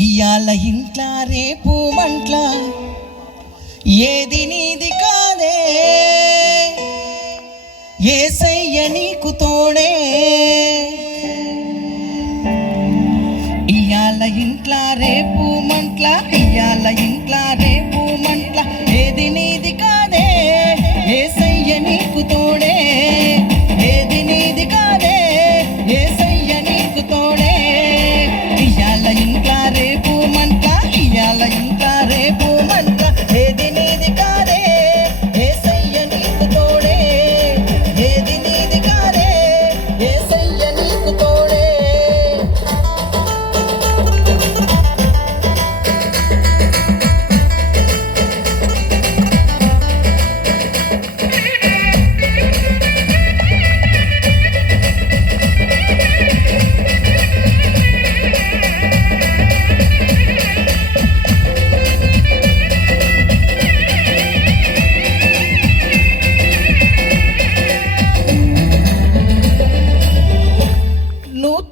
ఇయాల ఇంట్ల రేపు మంట్ల ఏది నీది కాదే, యేసయ్య నీకు తోడే. ఇయాల ఇంట్ల రేపు మంట్ల, ఇయాల ఇంట్ల రేపు మంట్ల ఏది నీది కాదే, యేసయ్య నీకు తోడే. ఏది నీది కాదే, యేసయ్య నీకు తోడే. ఇయాల ఇంట్ల రేపు మంట్ల, ఇయాల ఇంట్ల రేపు మంట్ల ఏది నీది కాదే, యేసయ్య నీకు తోడే. ఏది నీది కాదే, యేసయ్య నీకు తోడే.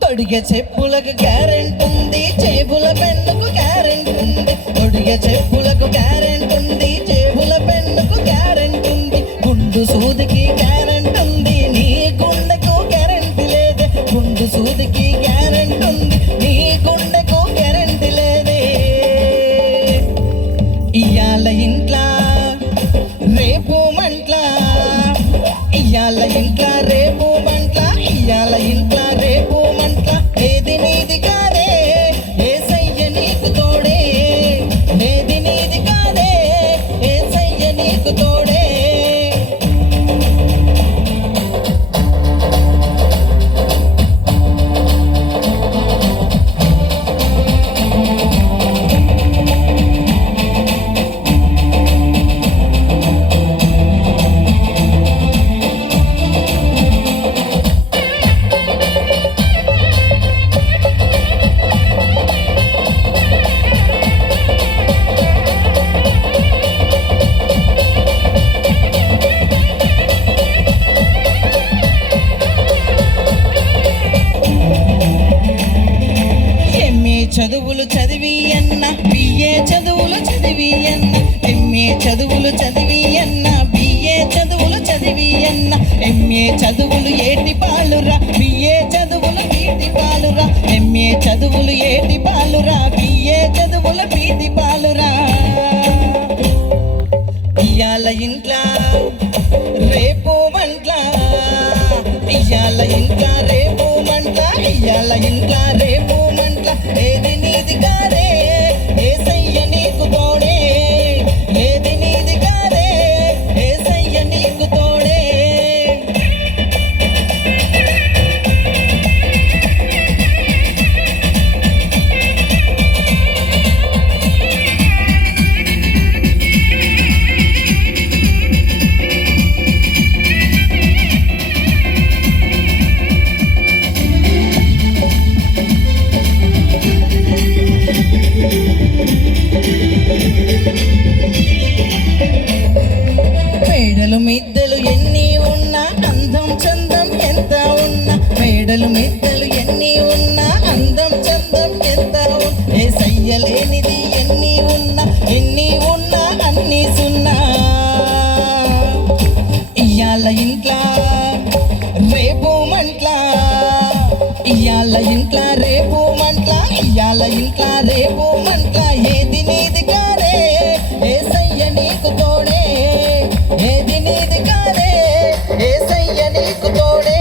తొడిగే చెప్పులకు గ్యారెంట్ ఉంది, జేబుల పెన్నుకు గ్యారెంట్ ఉంది. తొడిగే చెప్పులకు గ్యారెంట్ ఉంది, జేబుల పెన్నుకు గ్యారెంట్ ఉంది. గుండు సూదికి గ్యారెంట్ ఉంది, నీ గుండెకు గ్యారెంట్ లేదే. గుండు సూదికి గ్యారెంట్ ఉంది, నీ గుండెకు గ్యారెంట్ లేదే. ఇయాల ఇంట్ల రేపు మంట్ల, ఇయాల ఇంట్ల రేపు మంట్ల, ఇయాల ఇంట్ల రేపు మంట్ల ఏది నీది కాదే, యేసయ్య నీకు తోడే. ఏది నీది కాదే, యేసయ్య నీకు తోడే. చదువులు చదివి అన్న, బిఏ చదువులు చదివి అన్న. ఎంఏ చదువులు చదివి అన్న, బిఏ చదువులు చదివి అన్న. ఎంఏ చదువులు ఏటి పాలురా, బిఏ చదువులు బీటి పాలురా. ఎంఏ చదువులు ఏటి పాలురా, బిఏ చదువులు బీటి పాలురా. ఇయాల ఇంట్ల రేపు మంట్ల, ఇయాల ఇంట్ల రేపు మంట్ల, ఇయాల ఇంట్ల రేపు మంట్ల ఏది నీది కాదే, యేసయ్య నీకు తోడే. ఏది నీది కాదే, యేసయ్య నీకు తోడే. మేడలు మిద్దెలు ఎన్ని ఉన్నా, అందం చందం ఎంత ఉన్నా. మేడలు మిద్దెలు ఎన్ని ఉన్నా, అందం చందం ఎంత ఉన్నా. యేసయ్య లేనిది ఎన్ని ఉన్నా, ఎన్ని ఉన్నా అన్ని సున్నా. ఇయాల ఇంట్ల రేపు మంట్ల, ఇయాల ఇంట్ల రేపు మంట్ల, ఇయాల ఇంట్ల రేపు మంట్ల ఏది నీది కాదే, యేసయ్య నీకు తోడే. ఏది నీది కాదే, యేసయ్య నీకు తోడే.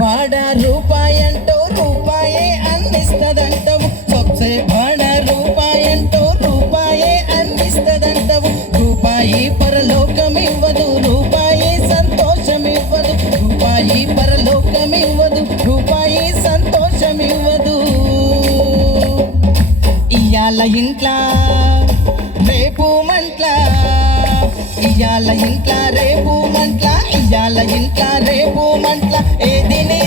వాడ రూపాయంటో రూపాయే అందిస్తదంటవు. సొచ్చే వాడ రూపాయంటో రూపాయే అందిస్తదంటవు. రూపాయి పరలోకమివ్వదు, రూపాయి సంతోషమివ్వదు. రూపాయి పరలోకమివ్వదు, రూపాయి సంతోషమివ్వదు. ఇయ్యాల ఇంట్లా రేపు మంట్ల, ఇయ్యాల ఇంట్లా రేపు మంట్ల, ఇయ్యాల ఇంట్లా రేపు మంట్ల, ఏది నీ